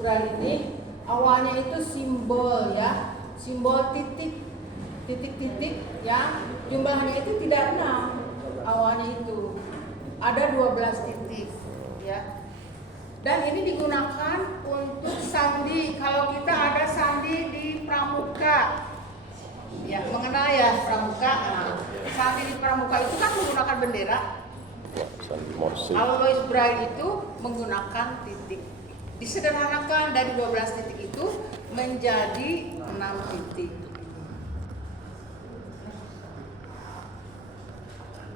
braille ini awalnya itu simbol ya, simbol titik ya, jumlahnya itu tidak 6, awalnya itu ada 12 titik ya. Dan ini digunakan untuk sandi. Kalau kita ada sandi di pramuka, ya mengenal ya pramuka. Nah, sandi di pramuka itu kan menggunakan bendera. Sandi Morse. Kalau Louis Braille itu menggunakan titik. Disederhanakan dari 12 titik itu menjadi 6 titik.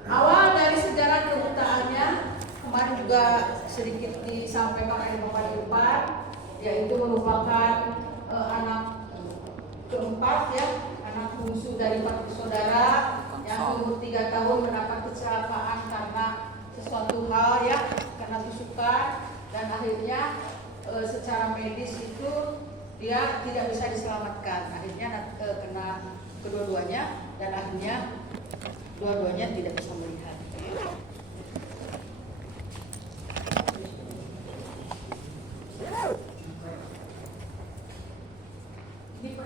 Awal dari sejarah kebutaannya kemarin juga sedikit disampaikan oleh Bapak Irfan, yaitu merupakan anak keempat ya, anak bungsu dari 4 bersaudara yang umur 3 tahun mendapat kecelakaan karena sesuatu hal ya, karena tusukan, dan akhirnya secara medis itu dia tidak bisa diselamatkan, akhirnya kena kedua-duanya dan akhirnya dua-duanya tidak bisa melihat.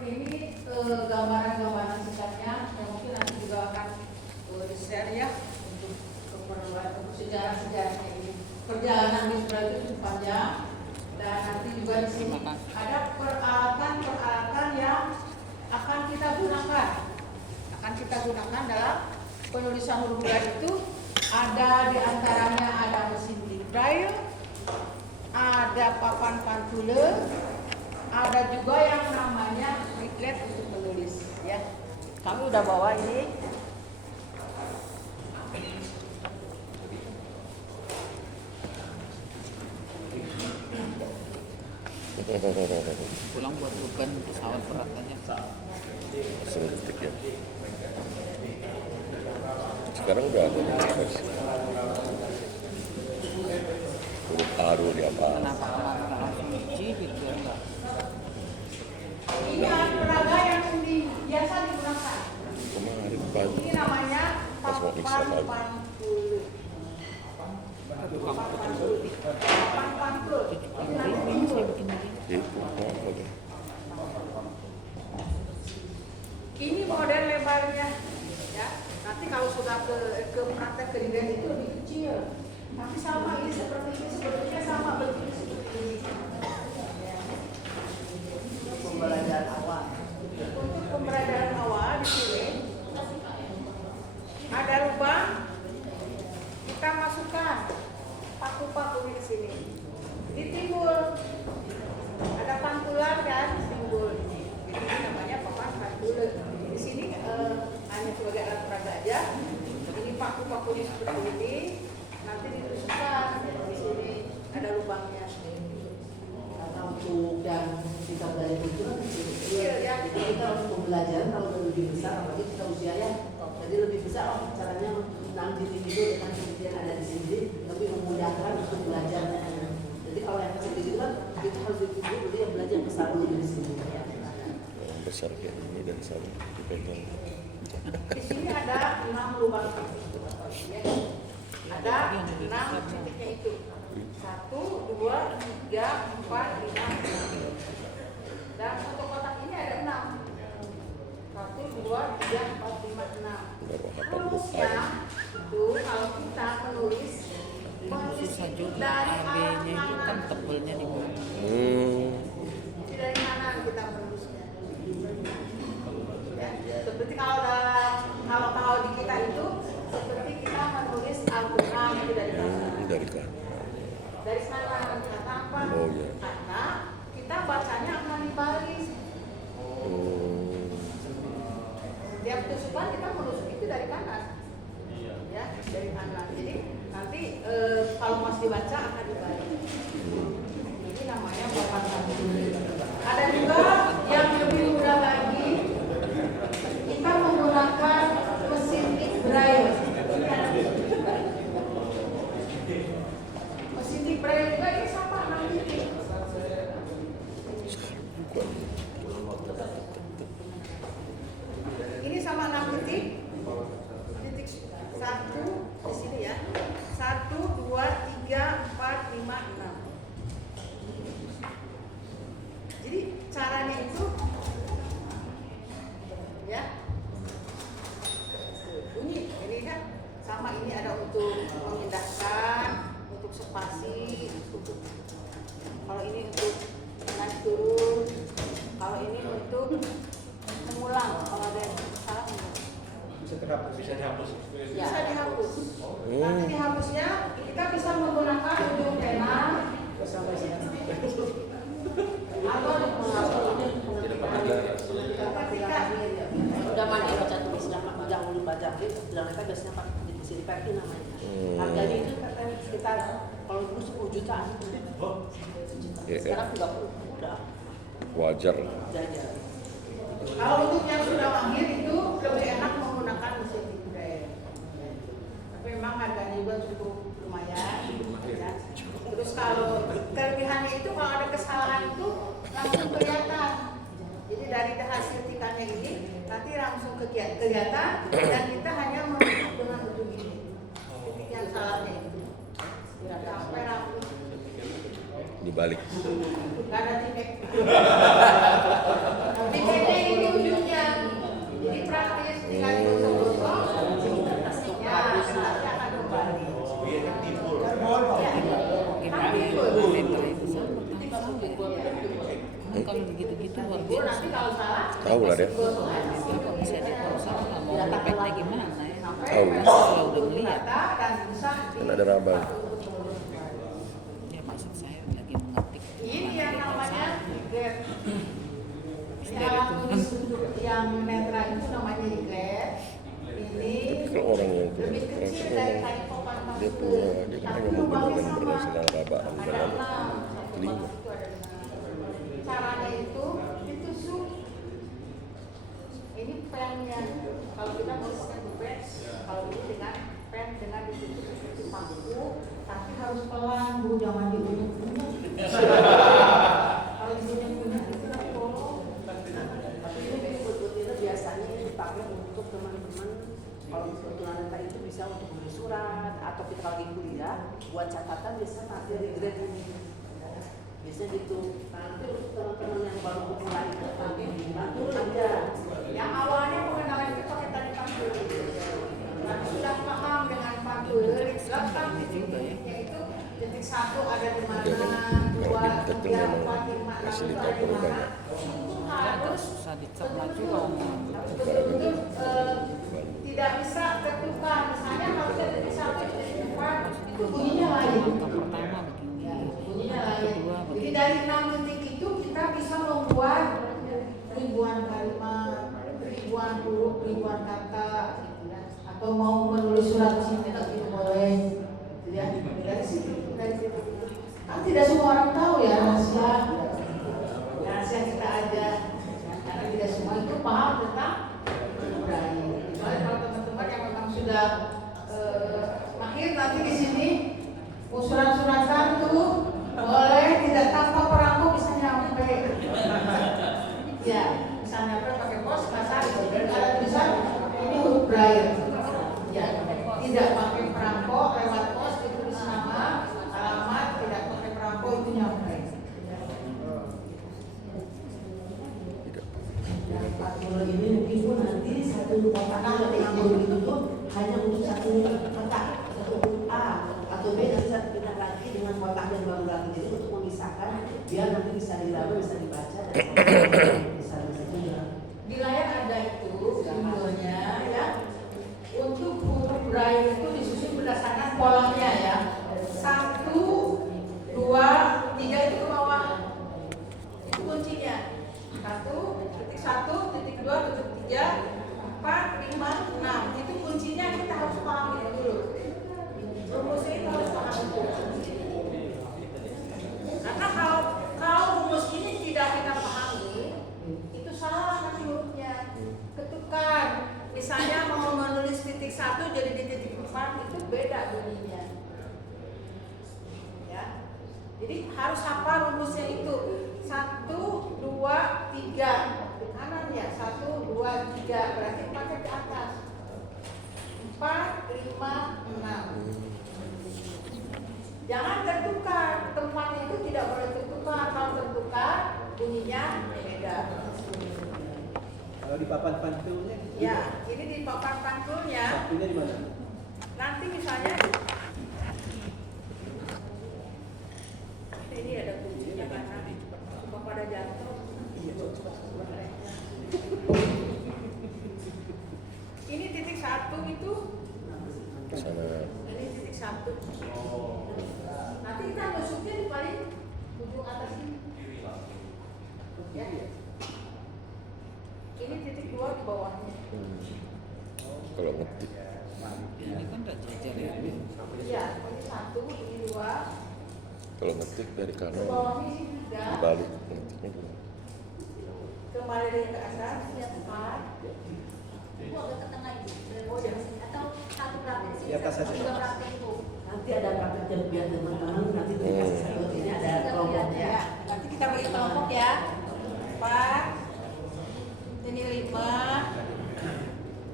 Ini gambaran-gambaran singkatnya yang mungkin nanti juga akan di-share ya untuk keperluan untuk sejarah-sejarahnya ini. Perjalanan Louis Braille itu cukup panjang, dan nanti juga di sini ada peralatan-peralatan yang akan kita gunakan dalam penulisan huruf Braille itu. Ada diantaranya ada mesin Braille, ada papan pantule, ada juga yang namanya booklet untuk menulis ya. Kami udah bawa ini. Pulang buat beban pesawat beratnya. Sedikit ya. Sekarang udah ada versi. Huruf baru di apa? Kenapa nggak langsung dicibir biar nggak? Ini alat peraga yang biasa digunakan. Kemarin pagi. Ini namanya Pas mau iksa papan lagi. pantul. Papan pantul. Ini nanti timbul. Itu apa deh? Ini model lebarnya, ya. Nanti kalau sudah ke praktek kedirian itu lebih kecil. Tapi sama ini seperti ini, sebetulnya sama bentuknya seperti ini. Pembelajaran awal. Untuk pembelajaran awal di sini ada lubang, kita masukkan paku-paku di sini. Ditimbul, ada pantulan kan, timbul ini. Jadi ini namanya papan pantulan. Di sini hanya sebagai alat peraga aja. Ini paku-pakunya seperti ini. Nanti ditusukkan di sini ada lubangnya. Karena untuk yang kita belajar itu kan Iya, ya. jadi kita harus pembelajaran kalau lebih besar, apalagi kita usianya jadi lebih besar caranya nanti itu dengan seperti yang ada di sini lebih memudahkan untuk belajar. Jadi kalau yang kecil itu kan kita harus ditunggu dulu yang belajar besarnya di sini. Yang besar kayak ini dan sama dipegang. Di sini ada 6 lubang titik. Ya. Ada 6 titiknya itu. 1, 2, 3, 4, 5, 6. Dan untuk kotak ini ada 6. 1, 2, 3, 4, 5, 6. Rumusnya itu kalau kita menulis Susah itu juga dari arah AB-nya itu kan kanan. tebelnya di mana? Dari kanan kita menulisnya. Ya, seperti kalau di kita itu seperti kita menulis Al-Quran itu dari kanan. Dari kanan. Dari kanan karena apa? Oh, iya. Karena kita bacanya akan dibalik. Tiap tusukan kita menusuk itu dari kanan. Ya, dari kanan. Jadi nanti kalau masih dibaca akan dibalik. Ini namanya papan pantul. Ada juga yang lebih mudah lagi, kita menggunakan mesin Braille. Mesin Braille juga ini sama 6 titik. Ini sama 6 titik. Titik 1 di sini ya. 1, 2, 3, 4, 5, 6. turun. Kalau ini untuk mengulang, kalau ada yang salah Bisa dihapus. ya. Bisa dihapus. Nanti dihapusnya kita bisa menggunakan ujung pena atau ketika udah mandi baca tulis udah mulai baca tulis bilang mereka biasanya pakai di sini pakai namanya. Harganya itu katanya sekitar kalau dulu 10 juta. Sekarang 30 udah. Wajar. Jajar. kalau untuk yang sudah mahir itu lebih enak menggunakan mesin jahit. Tapi memang harganya juga cukup lumayan. Ya. Terus kalau kelebihannya itu kalau ada kesalahan itu langsung kelihatan. Jadi dari hasil tikannya ini nanti langsung kelihatan dan kita hanya menutup dengan ujung ini. Titik yang salahnya itu. Tidak sampai rapi. Dibalik. Gak ada titik. Titiknya ini ujungnya. Jadi praktis tinggal digosok-gosok. Ya, kertasnya akan kembali. Kalau begitu-gitu luar biasa. Nanti kalau salah, Tahu lah dia. Kalau misalnya dia tahu salah nggak mau ngepeknya gimana ya? Tahu. Kalau udah melihat, dan bisa Kan ada rabang. ya maksud saya lagi mengetik. ini yang namanya gap. Ini Misteri alat Tuhan. tulis untuk yang netra itu namanya gap. Ini Kalau orang yang punya lebih orang kecil semua, dari kayu kopan dia punya dia kan hanya menggunakan berdasarkan rabaan dengan telinga. Caranya itu ditusuk. Ini pennya. Kalau kita mau pakai pen, kalau ini dengan pen dengan ditusuk seperti paku, tapi harus pelan bu, jangan diunyek-unyek. Kalau diunyek-unyek itu kan bolong. Tapi ini betul-betul biasanya dipakai untuk teman-teman kalau kebetulan tadi itu bisa untuk menulis surat atau kita lagi kuliah buat catatan biasanya pakai regret ini. Biasanya gitu. Nanti untuk teman-teman yang baru pemula itu pakai bantu aja. Yang awalnya pengenalan itu pakai tadi pantul. Nah, sudah paham dengan pantul, gampang titiknya itu titik 1 ada di mana, 2, 3, 4, 5, 6 itu ada di mana. Itu harus Susah dicerna juga. betul-betul tidak bisa tertukar. Misalnya kalau titik 1 titik 4 itu bunyinya lain. Langkah pertama begini, Bunyinya langkah lain. kedua Jadi begini. dari 6 titik itu kita bisa membuat ribuan kalimat, ribuan huruf, ribuan kata, atau mau menulis surat cinta itu boleh. Ya, dari situ. Kan tidak semua orang tahu ya rahasia. Rahasia kita aja. Karena tidak semua itu paham tentang Braille. Soalnya kalau teman-teman yang memang sudah mahir nanti di sini mau surat-suratan tuh boleh tidak tanpa perangko bisa nyampe. Ya, bisa nyampe pakai pos kasar dan ada tulisan ini huruf Braille. Ya, tidak pakai perangko lewat pos ditulis nama, alamat, tidak pakai perangko itu nyampe. Kalau ini mungkin pun nanti satu kotak yang begitu tuh hanya untuk satu kotak, satu huruf A atau B nanti satu pindah lagi dengan kotak yang baru lagi. Jadi untuk memisahkan biar nanti bisa diraba, bisa dibaca dan bisa juga. Di layar ada itu simbolnya ya. Untuk huruf Braille itu disusun berdasarkan polanya ya. 1, 2, 3 itu ke bawah. Itu kuncinya. 1, titik 2, titik 3, 4, 5, 6. Itu kuncinya kita harus pahami dulu. Rumusnya itu harus pahami dulu. Karena kalau rumus ini tidak kita pahami, itu salah nanti hurufnya. Ketukar. Misalnya mau menulis titik 1 jadi di titik 4 itu beda bunyinya. Ya. Jadi harus hafal rumusnya itu. 1, 2, 3 di kanan ya. 1, 2, 3 berarti pakai di atas. 4, 5, 6. Jangan tertukar. Tempatnya itu tidak boleh tertukar. Kalau tertukar bunyinya beda. Kalau di papan pantulnya gitu. Ya, ini di papan pantulnya. Waktunya di mana? Nanti misalnya ini ada kuncinya karena suka pada jatuh. Ya. Ini titik 2 di bawahnya. Kalau ngetik. Ini kan udah jajar ya. Iya, ini 1, ini 2. Kalau ngetik dari Ke kanan bawahnya ini 3. dibalik ngetiknya dulu. Kembali dari ke atas, ini 4. Itu agak ke tengah itu. Atau satu praktek sih. Di atas saja. Tiga praktek itu. Nanti ada prakteknya biar teman-teman nanti dikasih satu ini ada kelompoknya. Ya, nanti kita bagi kelompok ya. 4. Ini 5.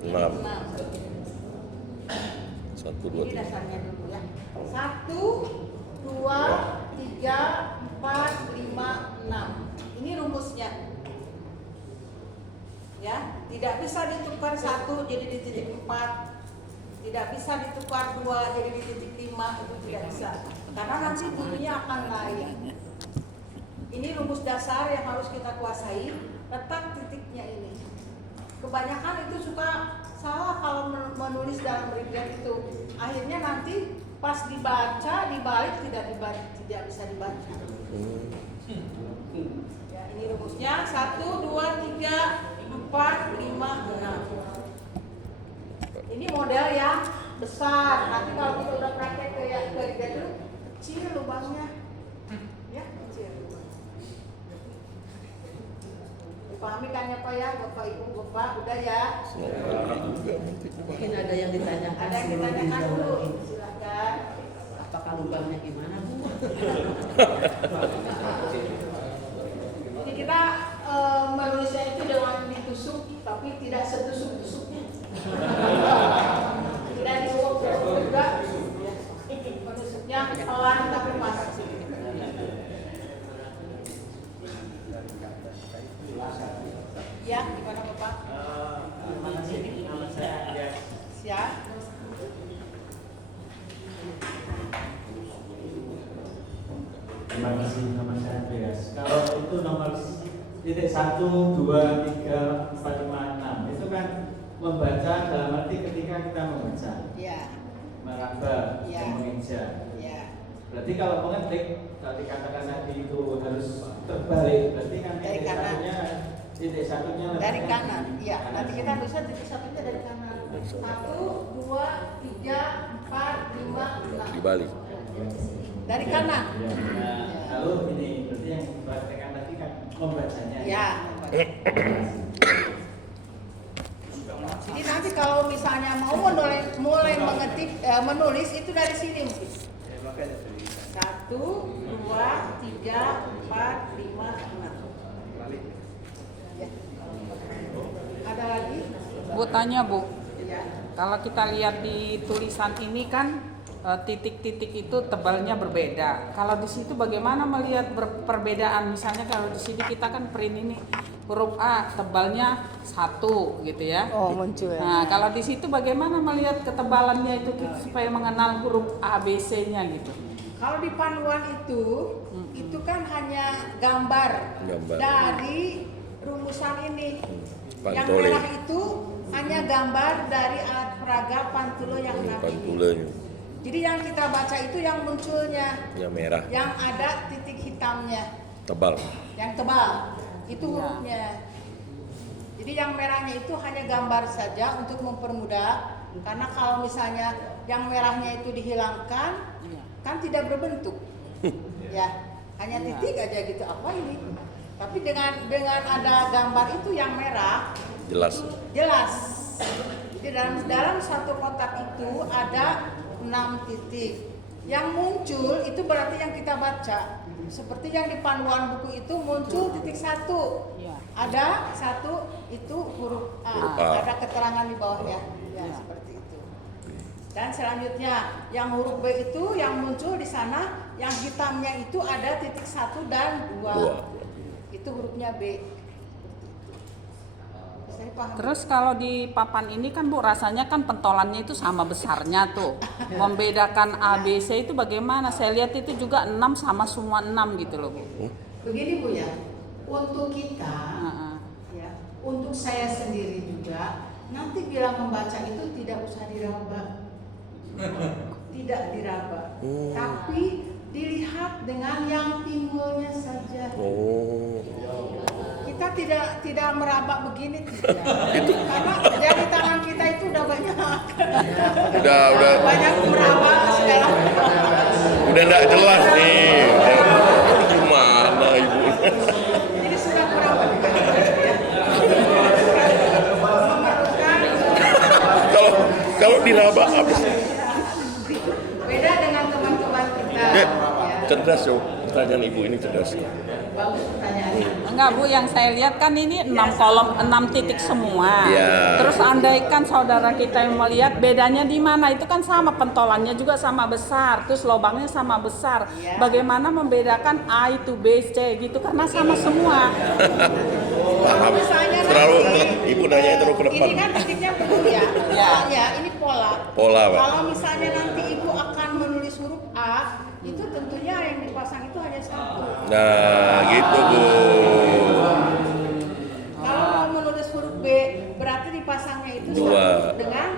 6. 6. 1, 2, Ini 3. dasarnya dulu ya. 1, 2, 3, 4, 5, 6. Ini rumusnya. Ya, tidak bisa ditukar 1 jadi di titik 4. Tidak bisa ditukar 2 jadi di titik 5, itu tidak bisa. Karena nanti bunyinya akan lain. Ini rumus dasar yang harus kita kuasai, letak titiknya ini. Kebanyakan itu suka salah kalau menulis dalam riwayat itu. Akhirnya nanti pas dibaca, dibalik tidak bisa dibaca. Ya, ini rumusnya 1, 2, 3, 4, 5, 6. Ini model yang besar. Nanti kalau kita udah praktek kayak riwayat dulu, kecil lubangnya. Ya, kecil. Dipahami kan ya Pak ya, Bapak Ibu, Bapak udah ya. Mungkin ada yang ditanyakan Ada yang sebelum ditanyakan dijawab dulu, lagi. silakan. Apakah lubangnya gimana Bu? Ini kita menulisnya itu dengan ditusuk, tapi tidak setusuk-tusuknya. Tidak diuap juga. Menusuknya pelan tapi pas. Ya, gimana Bapak? Siap. Terima kasih, nama saya Andreas. Kalau itu nomor titik 1, 2, 3, 4, 5, 6 itu kan membaca dalam arti ketika kita membaca, Ya, meraba, Ya. dan menginjak. ya. Berarti kalau mengetik, kalau dikatakan tadi itu harus terbalik, berarti kan Dari kanan. titik satunya Dari letaknya kanan. di Iya, kanan nanti kita semua. tulisnya titik satunya dari kanan. 1, 2, 3, 4, 5, 6. Dibalik. Dari kanan. Ya. Nah, lalu ini berarti yang dipraktekkan tadi kan membacanya. Ya. Jadi nanti kalau misalnya mau mulai menulis itu dari sini mungkin. 1, 2, 3, 4, 5, 6. Ya. Ada lagi? Bu tanya Bu, Ya. kalau kita lihat di tulisan ini kan titik-titik itu tebalnya berbeda. Kalau di situ bagaimana melihat perbedaan? Misalnya kalau di sini kita kan print ini huruf A tebalnya 1 gitu ya. Oh, muncul ya. Nah, kalau di situ bagaimana melihat ketebalannya itu supaya mengenal huruf A, B, C-nya gitu. Kalau di panduan itu kan hanya gambar dari rumusan ini. Yang Pantole. merah itu hanya gambar dari alat peraga pantulo yang 6 ini. Pantulenya. Jadi yang kita baca itu yang munculnya, Yang merah. yang ada titik hitamnya, Tebal. yang tebal, itu hurufnya. Jadi yang merahnya itu hanya gambar saja untuk mempermudah. Karena kalau misalnya yang merahnya itu dihilangkan, Iya. kan tidak berbentuk, ya, hanya titik aja gitu. Apa ini? Tapi dengan ada gambar itu yang merah, Jelas. itu jelas. Jadi dalam satu kotak itu ada 6 titik. Yang muncul itu berarti yang kita baca. Seperti yang di panduan buku itu muncul titik 1. Iya. Ada 1 itu huruf A. Huruf A. Ada keterangan di bawahnya. Ya, Iya. seperti itu. Dan selanjutnya yang huruf B itu yang muncul di sana, yang hitamnya itu ada titik 1 dan 2. Itu hurufnya B. Saya paham. Terus kalau di papan ini kan Bu rasanya kan pentolannya itu sama besarnya tuh. Membedakan A, B, C itu bagaimana? Saya lihat itu juga 6 sama semua 6 gitu loh Bu. Begini Bu ya, untuk kita, Heeh. ya, untuk saya sendiri juga, nanti bila membaca itu tidak usah diraba, tidak diraba, tapi dilihat dengan yang timbulnya saja. Oh. tidak meraba begini tidak. Karena dari tangan kita itu udah banyak. Udah. Banyak meraba segala. Udah enggak jelas nih. Gimana ibu? Jadi sudah kurang Kalau diraba habis. beda dengan teman-teman kita. Ya, Ya. cerdas yo. Pertanyaan ibu ini cerdas. Bagus pertanyaannya. Enggak Bu, yang saya lihat kan ini 6 kolom, 6 titik semua. Iya. Terus andaikan saudara kita yang melihat bedanya di mana, itu kan sama, pentolannya juga sama besar, terus lubangnya sama besar. Iya. Bagaimana membedakan A itu B, C gitu, karena sama semua. Paham. Misalnya Terlalu nanti, ibu nanya terlalu ke depan. Ini kan titiknya penuh ya. Polanya ini pola. Pola, Pak. Kalau misalnya nanti ibu akan menulis huruf A, itu tentunya yang dipasang itu hanya satu. Nah, gitu Bu. Kalau mau menulis huruf B, berarti dipasangnya itu Dua. satu dengan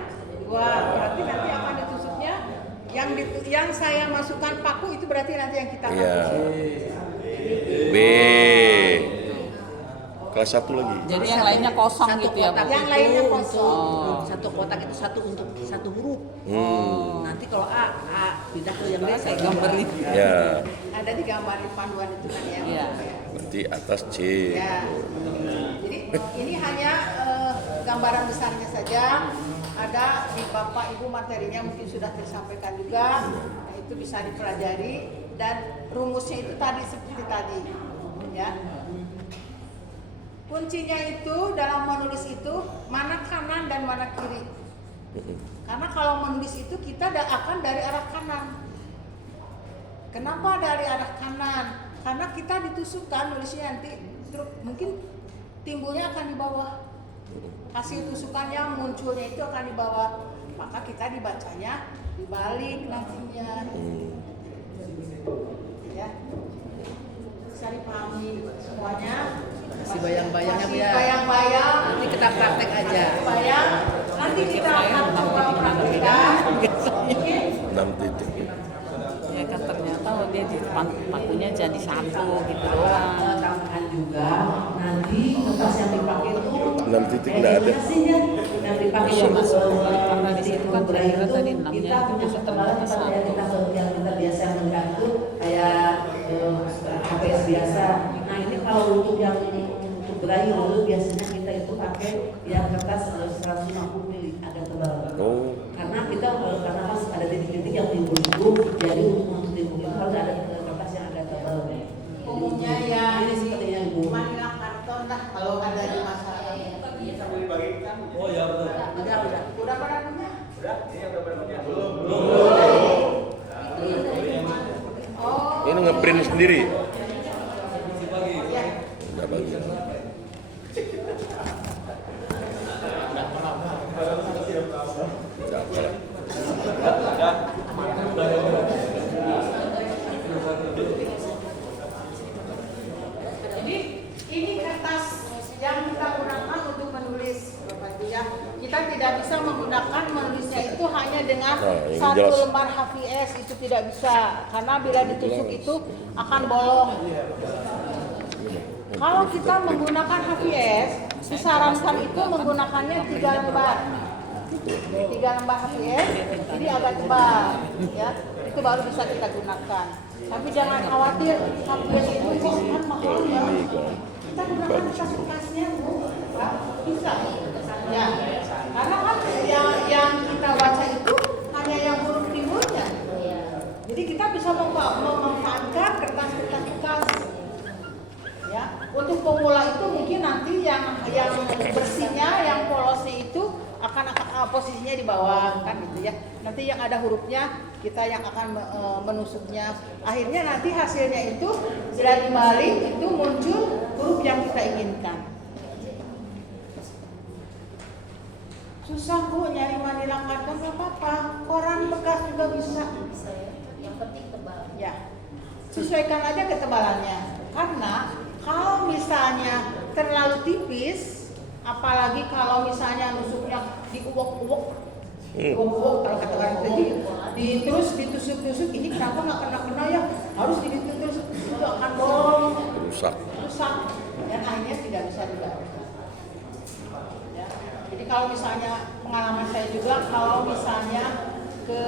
dua. Berarti nanti akan ditusuknya yang saya masukkan paku itu berarti nanti yang kita akan Iya. tusuk. B. Kelas 1 lagi. Jadi yang lainnya kosong Satu gitu ya Bu. kotak Yang itu lainnya untuk- kosong. Satu kotak itu satu untuk satu huruf. Nanti kalau A pindah ke yang lain. Saya gambarin. Ya. Ada di gambar di panduan itu kan ya. Iya. Berarti atas C. Ya. Jadi ini hanya gambaran besarnya saja. Ada di Bapak Ibu materinya mungkin sudah tersampaikan juga. Nah, itu bisa dipelajari dan rumusnya itu tadi seperti tadi. Ya. Kuncinya itu dalam menulis itu mana kanan dan mana kiri. Karena kalau menulis itu kita akan dari arah kanan. Kenapa dari arah kanan? Karena kita ditusukkan nulisnya nanti mungkin timbulnya akan di bawah. Hasil tusukannya munculnya itu akan di bawah. Maka kita dibacanya dibalik nantinya. Ya. Bisa dipahami semuanya. Masih bayang-bayangnya Bu Masih ya. bayang-bayang. Nanti kita praktek aja. Bayang. Nanti kita akan coba praktekkan. Oke. 6 titik. Ya kan ternyata dia di pakunya jadi satu gitu doang. Tambahan juga nanti kertas yang dipakai itu 6 titik enggak ada. yang dipakai Iya, Mas. untuk Karena di situ kan berai kira-kira itu, tadi 6-nya kita itu punya bisa ketebalan terbatas seperti yang satu. kita biasa menggantu kayak HPS biasa. Nah ini kalau untuk yang untuk berai itu biasanya kita itu pakai yang kertas 150 mili agak tebal. Oh. Karena kita karena pas ada titik-titik yang timbul itu, jadi untuk timbul itu harus ada kertas yang agak tebal. Umumnya ya ini seperti yang Bu. manila karton lah kalau ada di masyarakat. Oh ya betul. Udah pada punya? Udah, ini udah punya. Belum. Oh. Ini ngeprint sendiri. Ya. Enggak bagi. Enggak apa. Jadi ini kertas yang kita gunakan untuk menulis, Bapak Ibu ya. Kita tidak bisa menggunakan menulisnya itu hanya dengan Nah, ini satu jelas. lembar HVS, itu tidak bisa karena bila ditusuk itu akan bolong. Kalau kita menggunakan HVS, disarankan itu menggunakannya 3 lembar. 3 lembar HVS, jadi agak tebal, ya. Itu baru bisa kita gunakan. Tapi jangan khawatir, HVS itu kok kan mahal ya. Kita gunakan kertas-kertasnya, Bu. Pak. Bisa. Ya. Karena kan yang kita baca itu hanya yang huruf timbulnya. Jadi kita bisa memanfaatkan kertas-kertas bekas. Ya, untuk pemula itu mungkin nanti yang bersihnya, yang polosnya itu akan posisinya di bawah kan gitu ya. Nanti yang ada hurufnya kita yang akan menusuknya. Akhirnya nanti hasilnya itu bila dibalik itu muncul huruf yang kita inginkan. Susah Bu nyari manila karton, nggak apa-apa. Koran bekas juga bisa. Yang penting tebal. Ya, sesuaikan aja ketebalannya. Karena kalau misalnya terlalu tipis, apalagi kalau misalnya nusuknya diuwek-uwek, kalau kata orang itu terus ditusuk-tusuk, ini kenapa nggak kena-kena ya? Harus ditusuk, itu akan bolong. Rusak. susah dan akhirnya tidak bisa dibaca. Ya. Jadi kalau misalnya pengalaman saya juga, kalau misalnya ke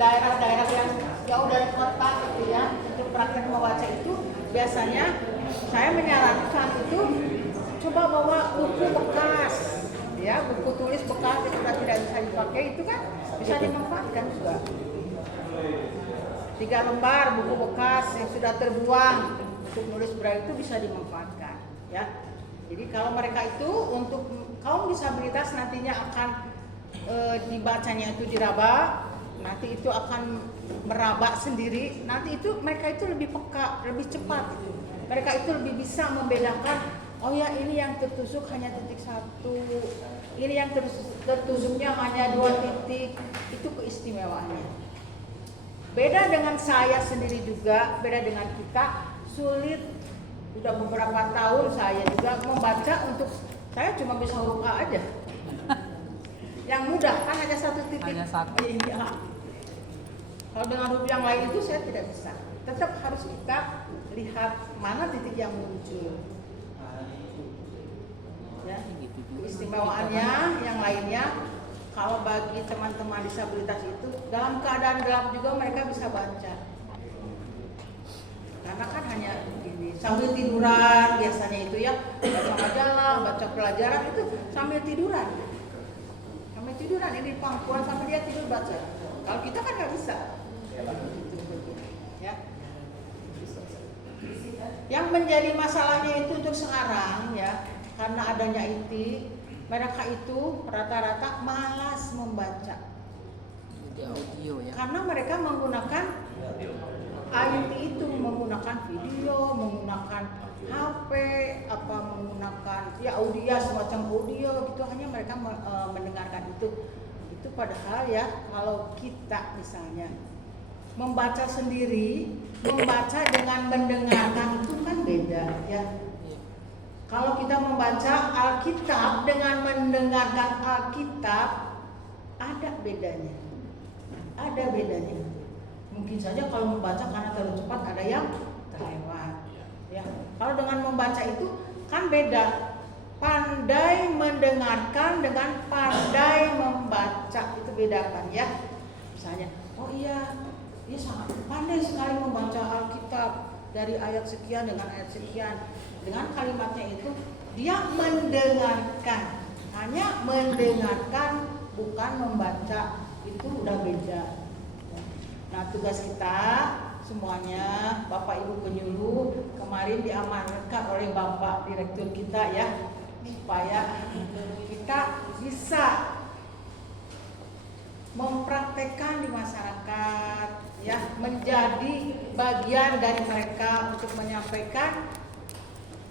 daerah-daerah yang jauh dari kota gitu ya, untuk praktek membaca itu biasanya saya menyarankan itu coba bawa buku bekas, ya buku tulis bekas yang sudah tidak bisa dipakai itu kan bisa dimanfaatkan juga. 3 lembar buku bekas yang sudah terbuang untuk nulis braille itu bisa dimanfaatkan, ya. Jadi kalau mereka itu untuk kaum disabilitas nantinya akan dibacanya itu diraba, nanti itu akan meraba sendiri, nanti itu mereka itu lebih peka, lebih cepat itu. Mereka itu lebih bisa membedakan, oh ya ini yang tertusuk hanya titik 1, ini yang tertusuknya hanya 2 titik, itu keistimewaannya. Beda dengan saya sendiri juga, beda dengan kita, sulit. Sudah beberapa tahun saya juga membaca untuk, saya cuma bisa huruf A aja. Yang mudah kan hanya 1 titik. Hanya 1. Iya. Kalau dengan huruf yang lain itu saya tidak bisa. Tetap harus kita lihat mana titik yang muncul. Ya, keistimewaannya yang lainnya, kalau bagi teman-teman disabilitas itu dalam keadaan gelap juga mereka bisa baca. Karena kan hanya begini, sambil tiduran biasanya itu ya, baca majalah, baca pelajaran itu sambil tiduran. Sambil tiduran, ini pangkuan sambil dia tidur baca. Kalau kita kan nggak bisa. Ya. Yang menjadi masalahnya itu untuk sekarang ya, karena adanya IT, mereka itu rata-rata malas membaca. Jadi audio ya. Karena mereka menggunakan IT itu, menggunakan video, menggunakan HP, apa menggunakan ya audio, semacam audio gitu, hanya mereka mendengarkan itu. Itu padahal ya kalau kita misalnya membaca sendiri, membaca dengan mendengarkan itu kan beda ya. Kalau kita membaca Alkitab dengan mendengarkan Alkitab, ada bedanya. Ada bedanya. Mungkin saja kalau membaca karena terlalu cepat ada yang terlewat. Ya. Kalau dengan membaca itu kan beda. Pandai mendengarkan dengan pandai membaca itu bedakan ya. Misalnya, oh iya, dia sangat pandai sekali membaca Alkitab dari ayat sekian dengan ayat sekian. Dengan kalimatnya itu dia mendengarkan, hanya mendengarkan bukan membaca, itu udah beda. Nah tugas kita semuanya, Bapak Ibu penyuluh kemarin diamanatkan oleh Bapak Direktur kita ya, supaya kita bisa mempraktekkan di masyarakat ya, menjadi bagian dari mereka untuk menyampaikan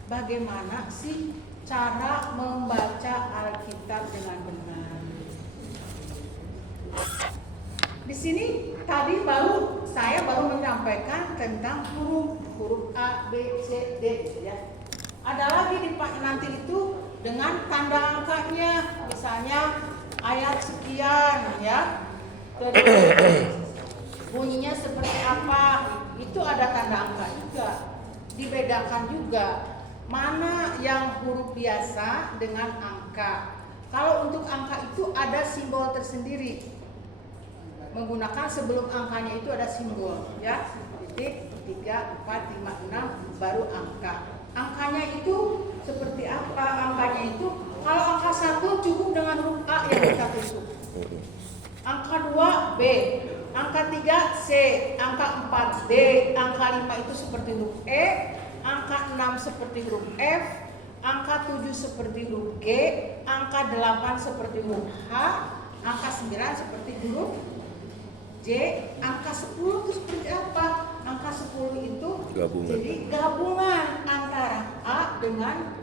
bagaimana sih cara membaca Alkitab dengan benar. Di sini tadi saya baru menyampaikan tentang huruf A, B, C, D ya. Ada lagi nanti itu dengan tanda angkanya, misalnya ayat sekian ya. Terus bunyinya seperti apa? Itu ada tanda angka juga. Dibedakan juga mana yang huruf biasa dengan angka. Kalau untuk angka itu ada simbol tersendiri. Menggunakan sebelum angkanya itu ada simbol ya. Titik, 3, 4, 5, 6 baru angka. Angkanya itu seperti apa? Angkanya itu kalau angka 1 cukup dengan huruf A yang kita tutup. Angka 2 B, angka 3 C, angka 4 D, angka 5 itu seperti huruf E, angka 6 seperti huruf F, angka 7 seperti huruf G, angka 8 seperti huruf H, angka 9 seperti huruf J, angka 10 itu seperti apa? Angka 10 itu Gabungan. jadi gabungan antara A dengan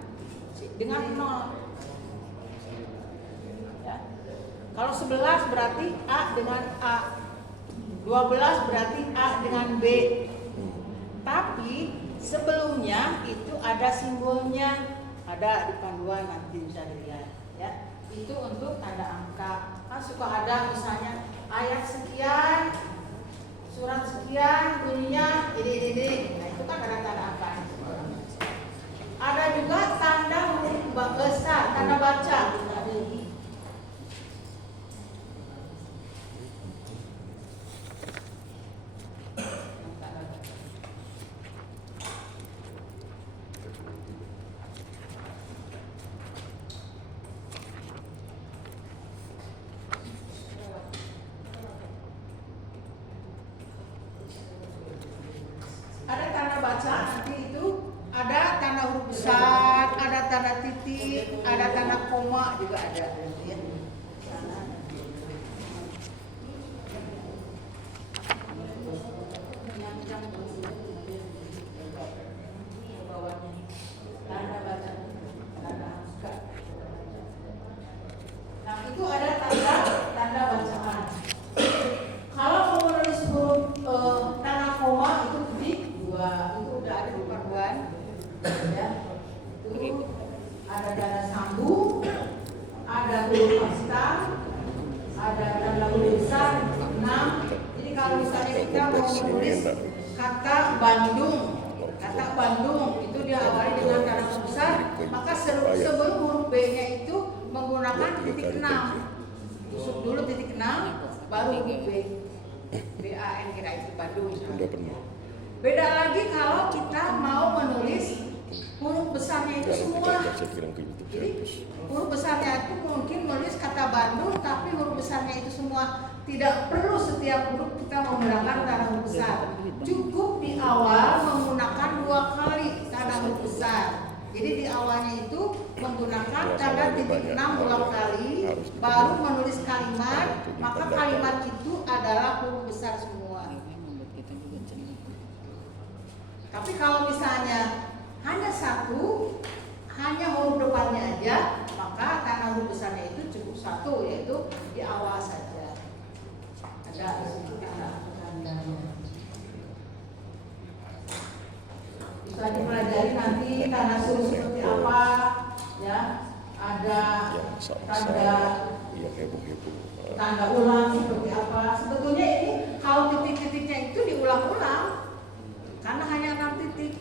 0. Ya. Kalau 11 berarti A dengan A, 12 berarti A dengan B. Tapi sebelumnya itu ada simbolnya, ada di panduan nanti bisa dilihat ya. Itu untuk tanda angka. Kan suka ada misalnya ayat sekian, surat sekian, bunyinya ini. Nah itu kan ada tanda angka. juga tanda huruf besar, tanda baca. Ada tanda baca, nanti itu ada tanda huruf besar, ada tanda titik, ada tanda koma juga ada. Ya. Tanda baca, tanda angka. Nah itu ada tanda bacaan. Kalau mau menulis huruf tanda koma itu di dua, itu udah ada perpaduan, ya. Itu ada tanda sambung, ada huruf pangstang, ada tanda huruf besar 6. Jadi kalau misalnya kita mau menulis kata Bandung itu diawali dengan tanda huruf besar, maka sebelum huruf B-nya itu menggunakan titik 6. Tusuk dulu titik 6, baru huruf B. BAN kira itu Bandung. Beda lagi kalau kita mau menulis huruf besarnya itu semua. Jadi huruf besarnya itu mungkin menulis kata Bandung, tapi huruf besarnya itu semua. Tidak perlu setiap huruf kita menggunakan tanda huruf besar. Cukup di awal menggunakan 2 kali tanda huruf besar. Jadi di awalnya itu menggunakan tanda titik 6 2 kali, baru menulis kalimat, maka kalimat itu adalah huruf besar semua. Tapi kalau misalnya hanya satu, hanya huruf depannya aja, maka tanda huruf besarnya itu cukup 1, yaitu di awal saja. Ada di situ tanda-tandanya. Bisa dipelajari nanti tanda suruh seperti apa, ya. Ada tanda ulang seperti apa. Sebetulnya ini kalau titik-titiknya itu diulang-ulang karena hanya 6 titik.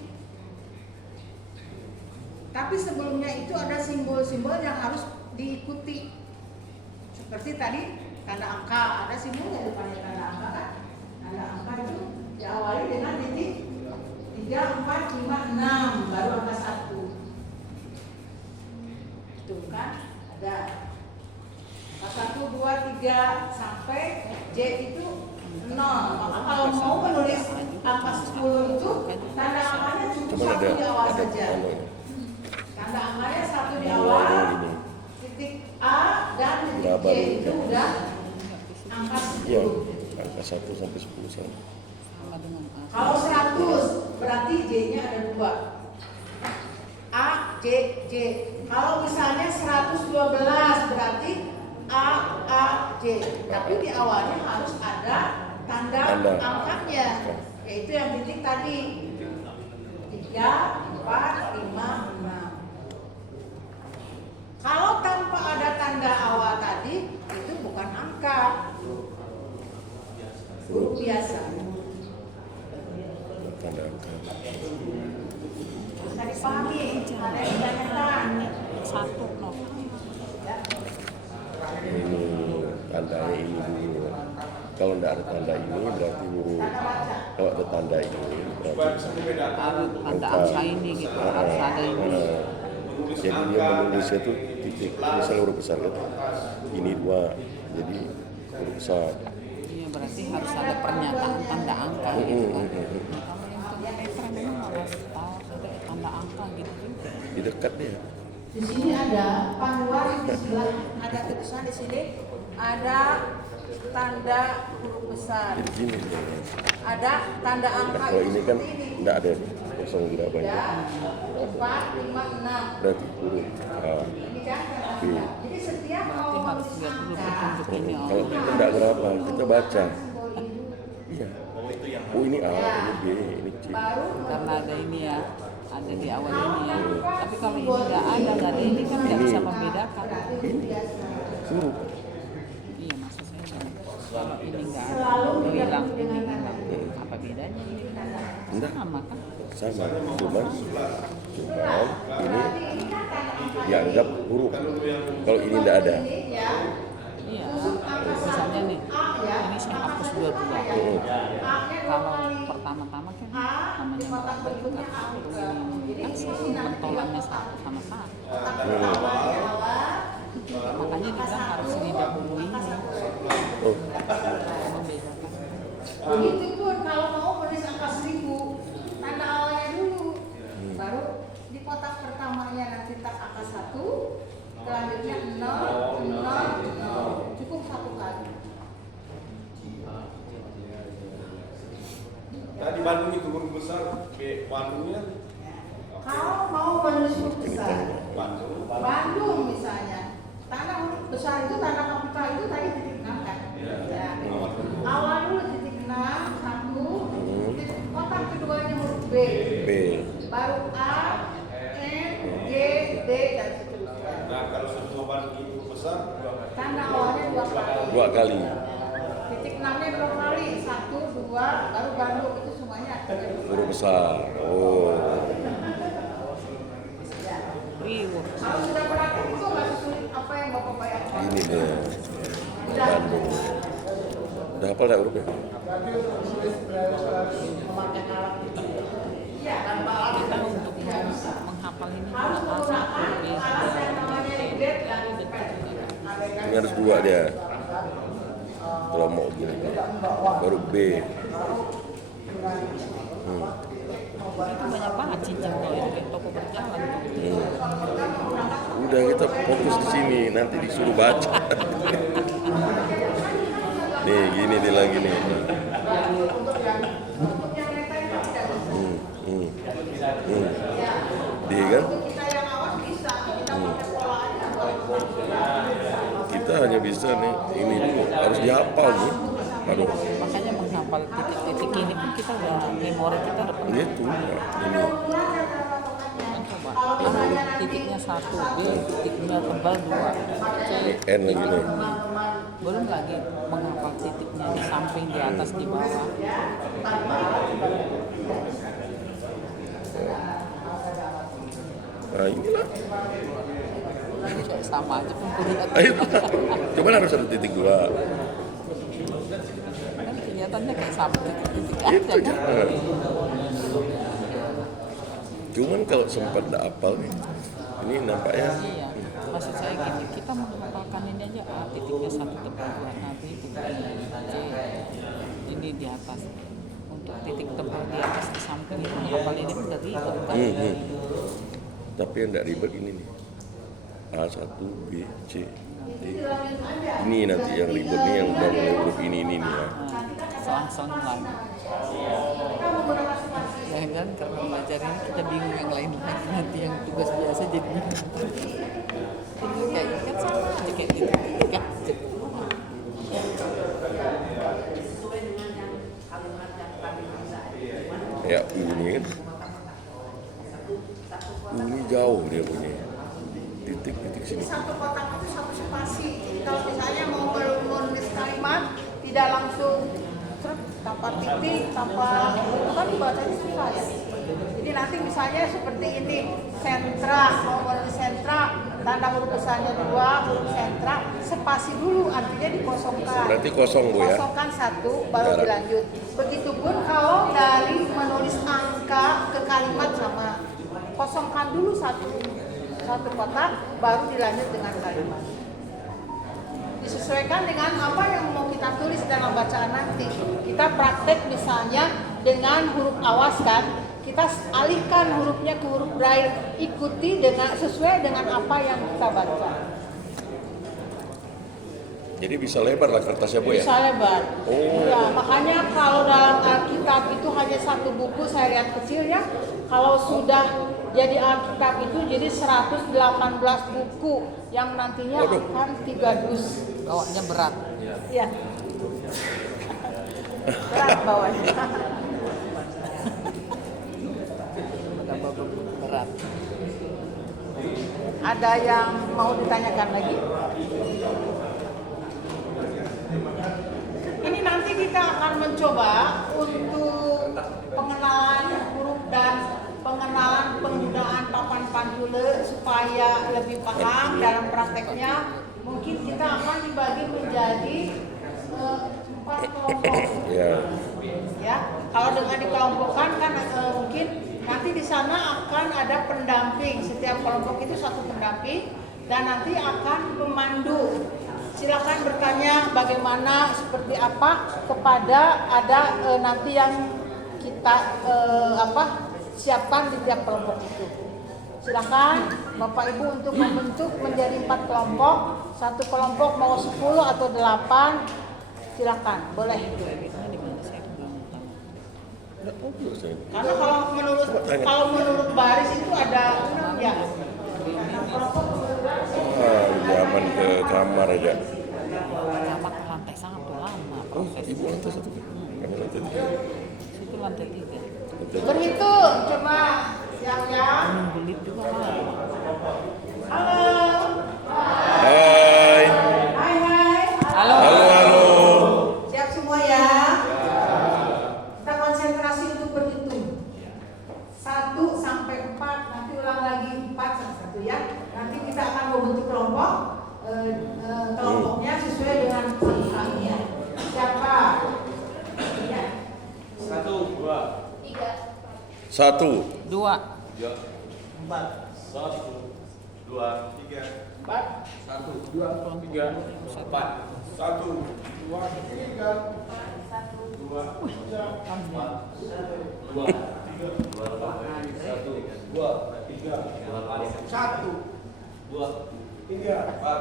Tapi sebelumnya itu ada simbol-simbol yang harus diikuti. Seperti tadi tanda angka, ada simbolnya depannya tanda angka kan? Tanda angka itu diawali dengan titik 3, 4, 5, 6, baru angka 1. Itu kan ada angka 1, 2, 3 sampai J itu 0. Maka kalau mau menulis angka 10 itu tanda angkanya cukup 1 di awal saja. Tanda angkanya 1 di awal, titik A dan titik J itu udah angka 10. Iya, angka 1 sampai 10 sama. Kalau 100 berarti J-nya ada 2. A, J, J. Kalau misalnya 112 berarti A, J. Tapi di awalnya harus ada tanda angkanya, yaitu yang titik tadi 3, 4, 5, 6. Kalau tanpa ada tanda awal tadi itu bukan angka, huruf biasa. Tanda angka. Bisa dipahami, ada yang ditanyakan. Satu no. Ini tandanya ini dulu. Kalau tidak ada tanda ini berarti huruf. Kalau ada tanda ini berarti Tanda angka ini gitu harus ada ini. Jadi dia menulisnya itu titik, misalnya huruf besar kan, ini 2, jadi huruf besar. Iya berarti harus ada pernyataan tanda angka gitu kan. Nah, kalau yang tunanetra memang harus tahu ada tanda angka gitu juga. Di dekat dia. Di sini ada panduan di sebelah, ada tulisan di sini, ada tanda huruf besar, Jadi gini. ada tanda angka Kalau itu ini kan seperti ini. tidak ada kosong berapa itu. Ya, 4, 5, 6. Berarti huruf A. Ini kan tanda angka. Jadi setiap mau Berarti harus menulis lihat dulu angka, petunjuk ini Kalau kita tidak berapa, kita baca. Iya. Oh ini A, ini B, ini C. baru karena ada ini ya, ada di awal ini ya. Tapi kalau ini nggak ada ini kan nggak bisa membedakan. Huruf. Iya maksud saya kalau ini nggak ada, hilang ini hilang. Apa bedanya ini? Enggak. Sama kan? Sama, cuman ini dianggap huruf. Kalau ini tidak ada. Ya. Iya, misalnya nih, ini saya hapus dua-dua. Kalau pertama-tama kan namanya meraba itu kan pentolannya satu sama satu. Makanya dibilang harus didahului ini. Oh, Membedakan. Begitu pun kalau mau menulis angka 1000, tanda awalnya dulu. Baru di kotak pertamanya nanti tak angka 1, selanjutnya 0, 0, 0. Cukup satu kali. Tadi Bandung itu huruf besar, Bandungnya Kalau mau menulis huruf besar, Bandung. Bandung misalnya, tanda huruf besar itu tanda kapital itu tadi titik 6 kan? Ya. Awal dulu titik 6, 1, kotak keduanya huruf B, B. baru A, N, G, D dan seterusnya. Nah kalau semua Bandung itu huruf besar, Tanda awalnya 2 kali. 2 kali. Titik 6-nya 2 kali, 1, 2, baru Bandung itu semuanya Huruf besar. Oh. Riuh. Kalau sudah praktek itu nggak sesulit apa yang Bapak bayangkan. Ini dia. Bandung. Udah hafal enggak hurufnya? Iya, tanpa alat Kita nggak untuk bisa. menghafal ini Harus harus A1, menggunakan B, alat yang namanya ribet dan pet. Ini harus 2 dia. Kalau mau gini. Baru B. itu banyak banget cincin kalau itu kayak toko berjalan. Udah kita fokus di sini, nanti disuruh baca. Nih, gini dia lagi nih. Dia kan? Kita yang awas bisa, kita pakai pola aja. Kita hanya bisa nih, ini dulu harus dihafal nih. Aduh, Makanya menghafal titik-titik ini pun kita udah memori kita udah pernah. itu ini. Kan coba A titiknya 1, B titiknya tebal 2, C Ini N lagi nih. belum lagi menghafal titiknya di samping, di atas, di bawah. Nah inilah. Sama aja pembunuhan. Ayo, cuman harus ada titik 2. Kan kelihatannya kayak sama titik-titik Itu aja kan. jangan. Cuman kalau sempat tidak hafal nih, ini nampaknya Iya, maksud saya gini, kita menghafalkan ini aja A titiknya 1 tebal 2, nah B titiknya C ini di atas. Untuk titik tebal di atas di samping itu menghafal ini udah ribet kan. tapi yang tidak ribet ini nih. A1, B, C, D. Ini nanti yang ribet nih yang udah mulai huruf ini nih ya. Selang-selang lagi. Jangan karena belajar ini kita bingung yang lain lagi, nanti yang tugas biasa jadi bingung. Ini kayak kan sama aja kayak gitu. Kan? Ya ini kan. Ini jauh dia punya. Titik-titik sini. Satu kotak itu satu spasi. Kalau misalnya mau menulis kalimat tidak langsung tanpa titik, tanpa itu kan dibacanya susah ya. Jadi nanti misalnya seperti ini, sentra, mau menulis sentra, tanda huruf besarnya 2, huruf sentra, spasi dulu, artinya dikosongkan. Berarti kosong Bu ya? Kosongkan 1, baru Jarak. dilanjut. Begitupun kalau dari menulis angka ke kalimat sama, kosongkan dulu satu kotak, baru dilanjut dengan kalimat. Disesuaikan dengan apa yang mau kita tulis dalam bacaan nanti. Kita praktek misalnya dengan huruf awas kan, kita alihkan hurufnya ke huruf braille, ikuti dengan sesuai dengan apa yang kita baca. Jadi bisa lebar lah kertasnya Bu ya? Bisa lebar. Oh. Ya, makanya kalau dalam Alkitab itu hanya satu buku, saya lihat kecil ya. Kalau sudah jadi Alkitab itu jadi 118 buku yang nantinya Waduh. akan 3 dus. Bawanya berat. Iya. Berat bawahnya. Berat. Ada yang mau ditanyakan lagi? Ini nanti kita akan mencoba untuk pengenalan huruf dan pengenalan penggunaan papan pantule supaya lebih paham dalam prakteknya. Mungkin kita akan dibagi menjadi 4 kelompok. Ya, kalau dengan dikelompokkan kan mungkin nanti di sana akan ada pendamping. Setiap kelompok itu satu pendamping dan nanti akan memandu. Silakan bertanya bagaimana seperti apa kepada ada nanti yang kita siapkan di tiap kelompok itu. Silakan Bapak Ibu untuk membentuk menjadi 4 kelompok. Satu kelompok mau 10 atau 8. Silakan, boleh. Karena kalau menurut baris itu ada 6 ya. Zaman ke kamar aja. Kamar ke lantai sangat lama proses. Ibu lantai 1 kan? Kami lantai 3. Itu lantai 3. Berhitung, coba siap-siap. Belit juga lama. Halo. Hai. Hai. Halo. Halo. Siap semua ya? Kita konsentrasi untuk berhitung. 1 sampai 4, nanti ulang lagi 4 sampai 1 ya. Nanti kita akan membentuk kelompok. Kelompoknya sesuai dengan angkanya. Siapa? Ya. 1, 2, 3. 1. 2. 3, 4, 1, 2, 3, 4, 1, 2, 3, 4, 1, 2, 3, 2, 3, 4.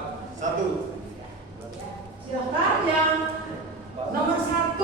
Silakan yang nomor 1